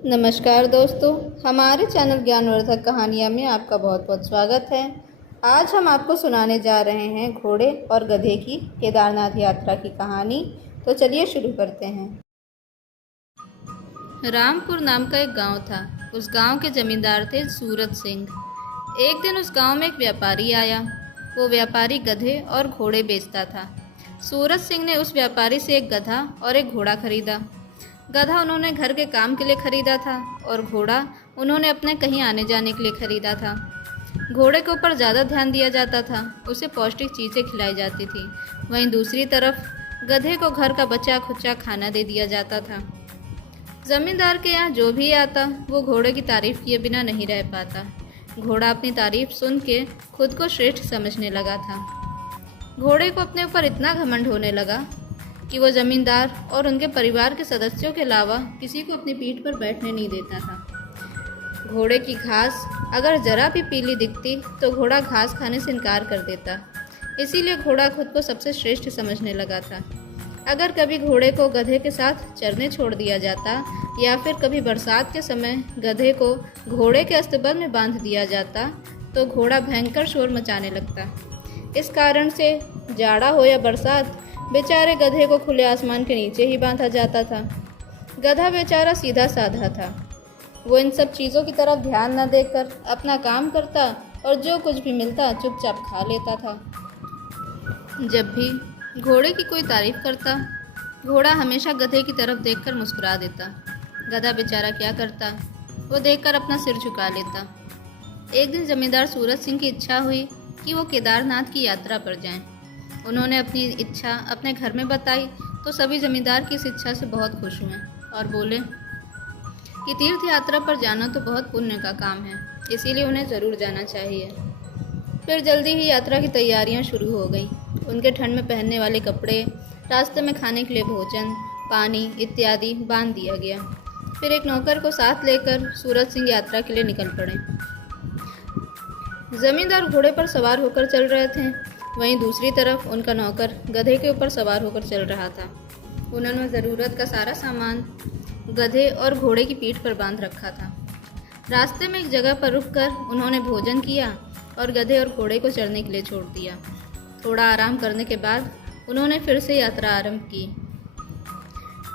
नमस्कार दोस्तों, हमारे चैनल ज्ञानवर्धक कहानियाँ में आपका बहुत बहुत स्वागत है। आज हम आपको सुनाने जा रहे हैं घोड़े और गधे की केदारनाथ यात्रा की कहानी। तो चलिए शुरू करते हैं। रामपुर नाम का एक गांव था। उस गांव के जमींदार थे सूरत सिंह। एक दिन उस गांव में एक व्यापारी आया। वो व्यापारी गधे और घोड़े बेचता था। सूरत सिंह ने उस व्यापारी से एक गधा और एक घोड़ा खरीदा। गधा उन्होंने घर के काम के लिए खरीदा था और घोड़ा उन्होंने अपने कहीं आने जाने के लिए खरीदा था। घोड़े के ऊपर ज़्यादा ध्यान दिया जाता था, उसे पौष्टिक चीज़ें खिलाई जाती थी। वहीं दूसरी तरफ गधे को घर का बचा खुचा खाना दे दिया जाता था। जमींदार के यहाँ जो भी आता वो घोड़े की तारीफ किए बिना नहीं रह पाता। घोड़ा अपनी तारीफ सुन के खुद को श्रेष्ठ समझने लगा था। घोड़े को अपने ऊपर इतना घमंड होने लगा कि वो जमींदार और उनके परिवार के सदस्यों के अलावा किसी को अपनी पीठ पर बैठने नहीं देता था। घोड़े की घास अगर जरा भी पीली दिखती तो घोड़ा घास खाने से इनकार कर देता। इसीलिए घोड़ा खुद को सबसे श्रेष्ठ समझने लगा था। अगर कभी घोड़े को गधे के साथ चरने छोड़ दिया जाता या फिर कभी बरसात के समय गधे को घोड़े के अस्तबल में बांध दिया जाता तो घोड़ा भयंकर शोर मचाने लगता। इस कारण से जाड़ा हो या बरसात बेचारे गधे को खुले आसमान के नीचे ही बांधा जाता था। गधा बेचारा सीधा साधा था। वो इन सब चीज़ों की तरफ ध्यान न देकर अपना काम करता और जो कुछ भी मिलता चुपचाप खा लेता था। जब भी घोड़े की कोई तारीफ करता, घोड़ा हमेशा गधे की तरफ देखकर मुस्कुरा देता। गधा बेचारा क्या करता, वो देखकर अपना सिर झुका लेता। एक दिन जमींदार सूरत सिंह की इच्छा हुई कि वो केदारनाथ की यात्रा पर जाएं। उन्होंने अपनी इच्छा अपने घर में बताई तो सभी जमींदार की इस इच्छा से बहुत खुश हुए और बोले कि तीर्थ यात्रा पर जाना तो बहुत पुण्य का काम है, इसीलिए उन्हें ज़रूर जाना चाहिए। फिर जल्दी ही यात्रा की तैयारियां शुरू हो गई। उनके ठंड में पहनने वाले कपड़े, रास्ते में खाने के लिए भोजन, पानी इत्यादि बांध दिया गया। फिर एक नौकर को साथ लेकर सूरत सिंह यात्रा के लिए निकल पड़े। जमींदार घोड़े पर सवार होकर चल रहे थे, वहीं दूसरी तरफ उनका नौकर गधे के ऊपर सवार होकर चल रहा था। उन्होंने ज़रूरत का सारा सामान गधे और घोड़े की पीठ पर बांध रखा था। रास्ते में एक जगह पर रुककर उन्होंने भोजन किया और गधे और घोड़े को चरने के लिए छोड़ दिया। थोड़ा आराम करने के बाद उन्होंने फिर से यात्रा आरंभ की।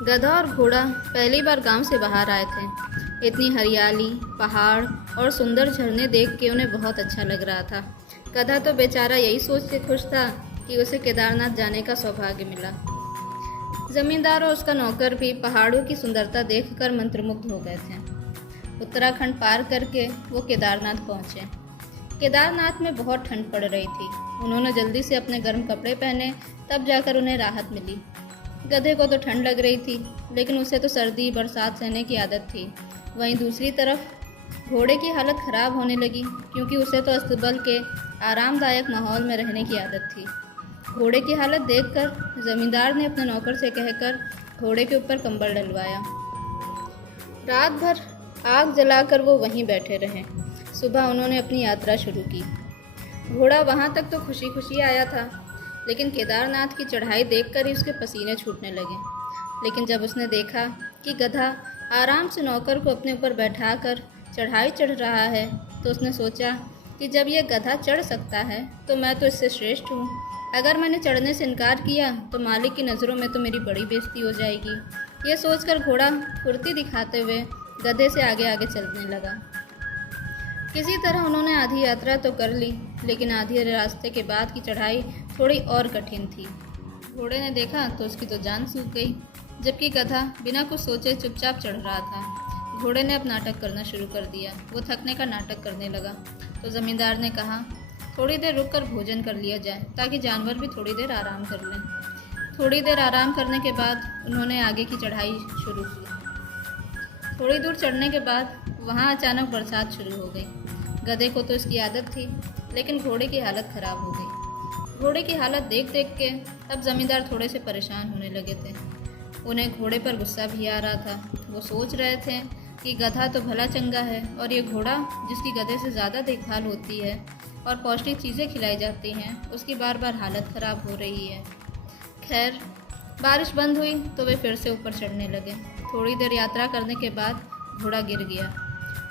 गधा और घोड़ा पहली बार गांव से बाहर आए थे। इतनी हरियाली, पहाड़ और सुंदर झरने देख के उन्हें बहुत अच्छा लग रहा था। गधा तो बेचारा यही सोच के खुश था कि उसे केदारनाथ जाने का सौभाग्य मिला। जमींदार और उसका नौकर भी पहाड़ों की सुंदरता देखकर मंत्रमुग्ध हो गए थे। उत्तराखंड पार करके वो केदारनाथ पहुँचे। केदारनाथ में बहुत ठंड पड़ रही थी। उन्होंने जल्दी से अपने गर्म कपड़े पहने, तब जाकर उन्हें राहत मिली। गधे को तो ठंड लग रही थी, लेकिन उसे तो सर्दी बरसात सहने की आदत थी। वहीं दूसरी तरफ घोड़े की हालत ख़राब होने लगी, क्योंकि उसे तो अस्तबल के आरामदायक माहौल में रहने की आदत थी। घोड़े की हालत देखकर जमींदार ने अपने नौकर से कहकर घोड़े के ऊपर कंबल डलवाया। रात भर आग जलाकर वो वहीं बैठे रहे। सुबह उन्होंने अपनी यात्रा शुरू की। घोड़ा वहाँ तक तो खुशी खुशी आया था, लेकिन केदारनाथ की चढ़ाई देखकर ही उसके पसीने छूटने लगे। लेकिन जब उसने देखा कि गधा आराम से नौकर को अपने ऊपर बैठाकर चढ़ाई चढ़ रहा है, तो उसने सोचा कि जब यह गधा चढ़ सकता है तो मैं तो इससे श्रेष्ठ हूँ। अगर मैंने चढ़ने से इनकार किया तो मालिक की नज़रों में तो मेरी बड़ी बेइज्जती हो जाएगी। यह सोचकर घोड़ा फुर्ती दिखाते हुए गधे से आगे आगे चलने लगा। किसी तरह उन्होंने आधी यात्रा तो कर ली, लेकिन आधी रास्ते के बाद की चढ़ाई थोड़ी और कठिन थी। घोड़े ने देखा तो उसकी तो जान सूख गई, जबकि गधा बिना कुछ सोचे चुपचाप चढ़ रहा था। घोड़े ने अब नाटक करना शुरू कर दिया। वो थकने का नाटक करने लगा तो ज़मींदार ने कहा, थोड़ी देर रुककर भोजन कर लिया जाए ताकि जानवर भी थोड़ी देर आराम कर लें। थोड़ी देर आराम करने के बाद उन्होंने आगे की चढ़ाई शुरू की। थोड़ी दूर चढ़ने के बाद वहाँ अचानक बरसात शुरू हो गई। गधे को तो इसकी आदत थी, लेकिन घोड़े की हालत ख़राब हो गई। घोड़े की हालत देख देख के अब ज़मींदार थोड़े से परेशान होने लगे थे। उन्हें घोड़े पर गुस्सा भी आ रहा था। वो सोच रहे थे कि गधा तो भला चंगा है और ये घोड़ा जिसकी गधे से ज़्यादा देखभाल होती है और पौष्टिक चीज़ें खिलाई जाती हैं, उसकी बार बार हालत ख़राब हो रही है। खैर, बारिश बंद हुई तो वे फिर से ऊपर चढ़ने लगे। थोड़ी देर यात्रा करने के बाद घोड़ा गिर गया।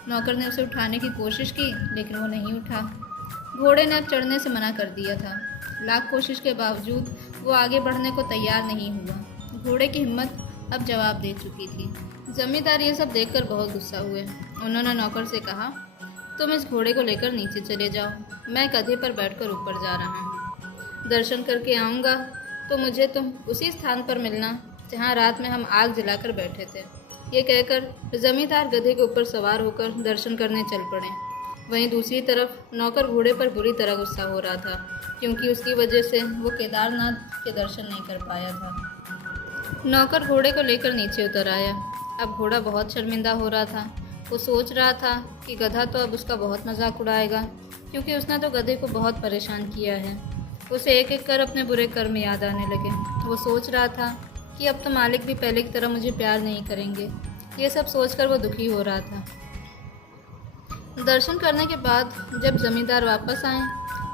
नौकर ने उसे उठाने की कोशिश की, लेकिन वो नहीं उठा। घोड़े ने अब चढ़ने से मना कर दिया था। लाख कोशिश के बावजूद वो आगे बढ़ने को तैयार नहीं हुआ। घोड़े की हिम्मत अब जवाब दे चुकी थी। जमींदार ये सब देखकर बहुत गुस्सा हुए। उन्होंने नौकर से कहा, तुम इस घोड़े को लेकर नीचे चले जाओ, मैं गधे पर बैठकर ऊपर जा रहा हूँ। दर्शन करके आऊँगा तो मुझे तुम उसी स्थान पर मिलना जहाँ रात में हम आग जलाकर बैठे थे। ये कहकर जमींदार गधे के ऊपर सवार होकर दर्शन करने चल पड़े। वहीं दूसरी तरफ नौकर घोड़े पर बुरी तरह गुस्सा हो रहा था, क्योंकि उसकी वजह से वो केदारनाथ के दर्शन नहीं कर पाया था। नौकर घोड़े को लेकर नीचे उतर आया। अब घोड़ा बहुत शर्मिंदा हो रहा था। वो सोच रहा था कि गधा तो अब उसका बहुत मजाक उड़ाएगा, क्योंकि उसने तो गधे को बहुत परेशान किया है। उसे एक एक कर अपने बुरे कर्म याद आने लगे। वो सोच रहा था कि अब तो मालिक भी पहले की तरह मुझे प्यार नहीं करेंगे। ये सब सोचकर वो दुखी हो रहा था। दर्शन करने के बाद जब जमींदार वापस आए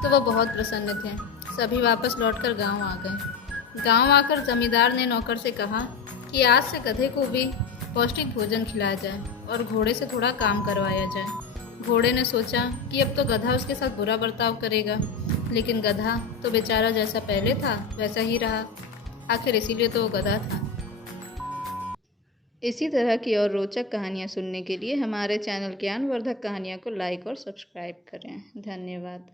तो वह बहुत प्रसन्न थे। सभी वापस लौटकर गांव आ गए। गांव आकर जमींदार ने नौकर से कहा कि आज से गधे को भी पौष्टिक भोजन खिलाया जाए और घोड़े से थोड़ा काम करवाया जाए। घोड़े ने सोचा कि अब तो गधा उसके साथ बुरा बर्ताव करेगा, लेकिन गधा तो बेचारा जैसा पहले था वैसा ही रहा। आखिर इसीलिए तो वो गधा था। इसी तरह की और रोचक कहानियाँ सुनने के लिए हमारे चैनल ज्ञानवर्धक कहानियाँ को लाइक और सब्सक्राइब करें। धन्यवाद।